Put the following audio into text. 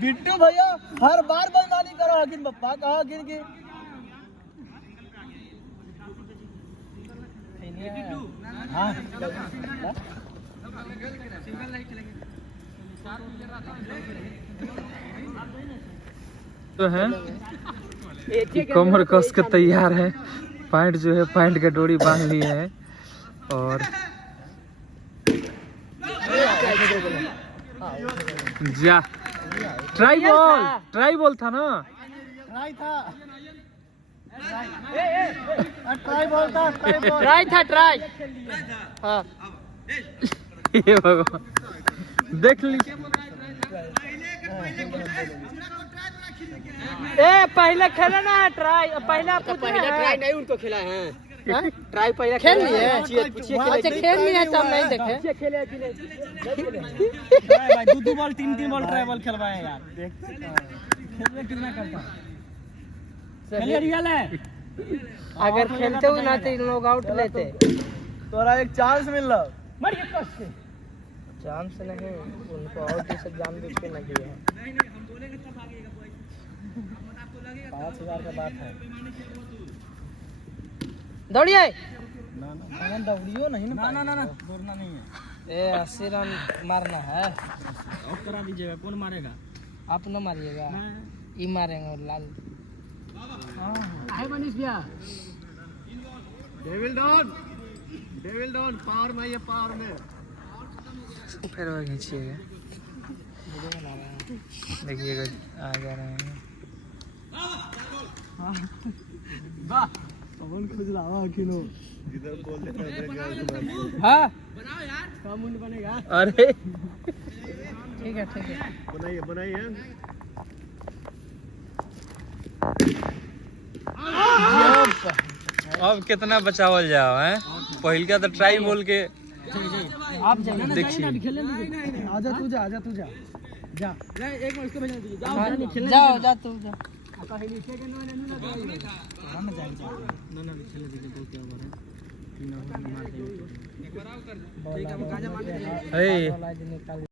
बिट्टू भैया हर बार बेईमानी करो हकीम पप्पा कहा हकीम की हाँ तो है कमर कस के तैयार है। पैंट जो है पैंट का डोरी बांध ली है और जा ट्राई बॉल था ना। ट्राई था ट्राई बॉल था ट्राई हाँ ये भगवान देख ली। पहले खेला ना ट्राई पहला ट्राई नहीं उनको खिलाए हैं ट्राई पहले खेल लिए अच्छा खेल लिए तो हम नहीं देखे खेले कि नहीं भाई दो बॉल तीन बॉल ट्राई बॉल खिलवाए यार देखते खेलने कितना करता चलिए रियल है। अगर खेलते हो ना तो इन लोग आउट लेते। तोरा एक चांस मिल रहा मर के कस के चांस नहीं उनको आउट से जानबूझ के नहीं दिए हैं। 5000 का बात है दौड़िए ना दौड़ियो नहीं ना दौड़ना नहीं है। 80 रन मारना है। आउट करा दीजिएगा कौन मारेगा आप न मारिएगा ये मारेंगे और लाल है मनीष भैया डेविल डॉन पावर में ये पावर में फिर वो खींचिएगा देखिएगा आ जा रहे हैं। वाह पवन खुजलावा किनो इधर बोल दे हाँ बनाओ यार का मुंड बनेगा। अरे ठीक है बनाइए अब कितना बचावल जाओ है। पहल का तो ट्राई बोल के आप जाइए देखिए आजा तू जा एक मिनट इसको भेजना दीजिए जाओ तू जा पहले सेकंड में नहीं लगा ना खेलने दीजिए तो क्या हो रहा है एक बार और कर एक बार और कर ठीक है हम गाजा मार है।